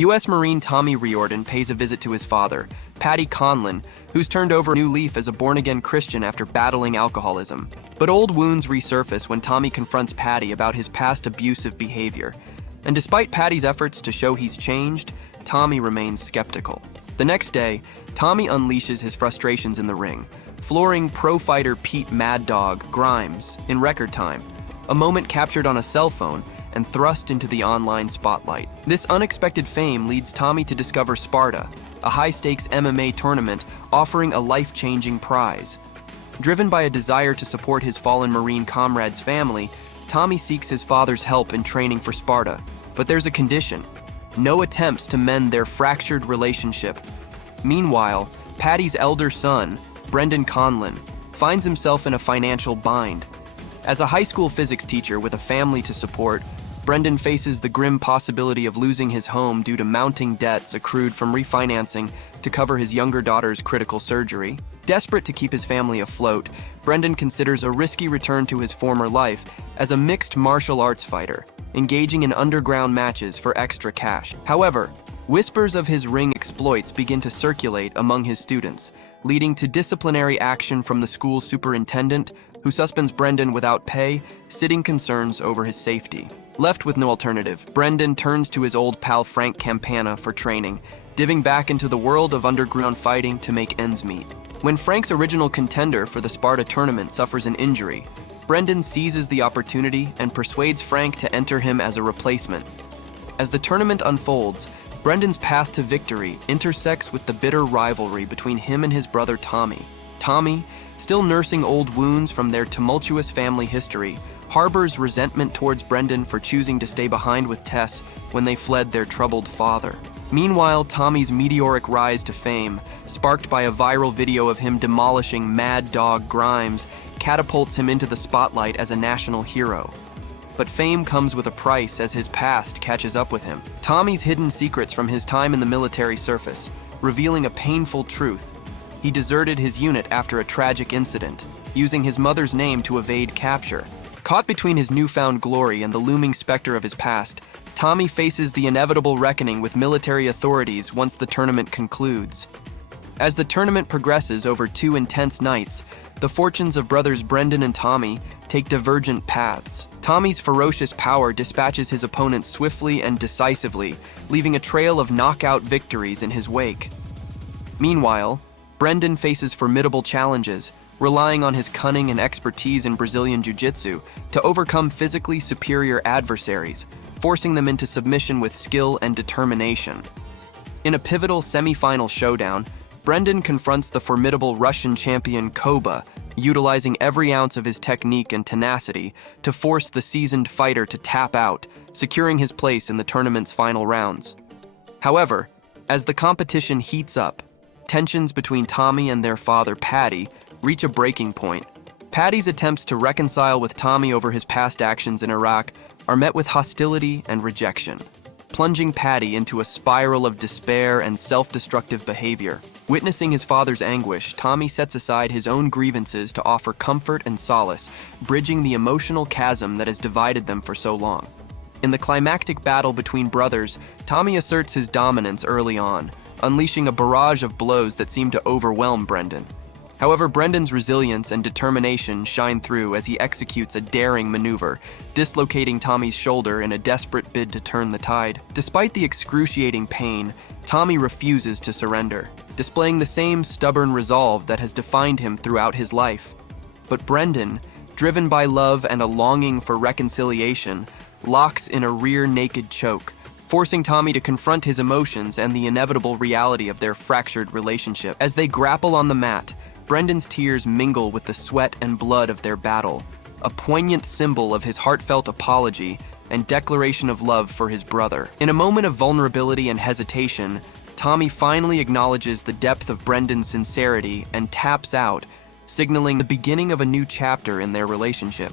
U.S. Marine Tommy Riordan pays a visit to his father, Brendan Conlon, who's turned over a new leaf as a born-again Christian after battling alcoholism. But old wounds resurface when Tommy confronts Paddy about his past abusive behavior. And despite Paddy's efforts to show he's changed, Tommy remains skeptical. The next day, Tommy unleashes his frustrations in the ring, flooring pro fighter Pete Mad Dog Grimes in record time, a moment captured on a cell phone and thrust into the online spotlight. This unexpected fame leads Tommy to discover Sparta, a high-stakes MMA tournament offering a life-changing prize. Driven by a desire to support his fallen Marine comrade's family, Tommy seeks his father's help in training for Sparta. But there's a condition: no attempts to mend their fractured relationship. Meanwhile, Paddy's elder son, Brendan Conlon, finds himself in a financial bind. As a high school physics teacher with a family to support, Brendan faces the grim possibility of losing his home due to mounting debts accrued from refinancing to cover his younger daughter's critical surgery. Desperate to keep his family afloat, Brendan considers a risky return to his former life as a mixed martial arts fighter, engaging in underground matches for extra cash. However, whispers of his ring exploits begin to circulate among his students, leading to disciplinary action from the school's superintendent, who suspends Brendan without pay, citing concerns over his safety. Left with no alternative, Brendan turns to his old pal Frank Campana for training, diving back into the world of underground fighting to make ends meet. When Frank's original contender for the Sparta tournament suffers an injury, Brendan seizes the opportunity and persuades Frank to enter him as a replacement. As the tournament unfolds, Brendan's path to victory intersects with the bitter rivalry between him and his brother Tommy. Tommy, still nursing old wounds from their tumultuous family history, harbors resentment towards Brendan for choosing to stay behind with Tess when they fled their troubled father. Meanwhile, Tommy's meteoric rise to fame, sparked by a viral video of him demolishing Mad Dog Grimes, catapults him into the spotlight as a national hero. But fame comes with a price as his past catches up with him. Tommy's hidden secrets from his time in the military surface, revealing a painful truth. He deserted his unit after a tragic incident, using his mother's name to evade capture. Caught between his newfound glory and the looming specter of his past, Tommy faces the inevitable reckoning with military authorities once the tournament concludes. As the tournament progresses over 2 intense nights, the fortunes of brothers Brendan and Tommy take divergent paths. Tommy's ferocious power dispatches his opponents swiftly and decisively, leaving a trail of knockout victories in his wake. Meanwhile, Brendan faces formidable challenges, relying on his cunning and expertise in Brazilian Jiu-Jitsu to overcome physically superior adversaries, forcing them into submission with skill and determination. In a pivotal semi-final showdown, Brendan confronts the formidable Russian champion Koba, utilizing every ounce of his technique and tenacity to force the seasoned fighter to tap out, securing his place in the tournament's final rounds. However, as the competition heats up, tensions between Tommy and their father Paddy reach a breaking point. Paddy's attempts to reconcile with Tommy over his past actions in Iraq are met with hostility and rejection, plunging Paddy into a spiral of despair and self-destructive behavior. Witnessing his father's anguish, Tommy sets aside his own grievances to offer comfort and solace, bridging the emotional chasm that has divided them for so long. In the climactic battle between brothers, Tommy asserts his dominance early on, unleashing a barrage of blows that seem to overwhelm Brendan. However, Brendan's resilience and determination shine through as he executes a daring maneuver, dislocating Tommy's shoulder in a desperate bid to turn the tide. Despite the excruciating pain, Tommy refuses to surrender, displaying the same stubborn resolve that has defined him throughout his life. But Brendan, driven by love and a longing for reconciliation, locks in a rear-naked choke, forcing Tommy to confront his emotions and the inevitable reality of their fractured relationship. As they grapple on the mat, Brendan's tears mingle with the sweat and blood of their battle, a poignant symbol of his heartfelt apology and declaration of love for his brother. In a moment of vulnerability and hesitation, Tommy finally acknowledges the depth of Brendan's sincerity and taps out, signaling the beginning of a new chapter in their relationship.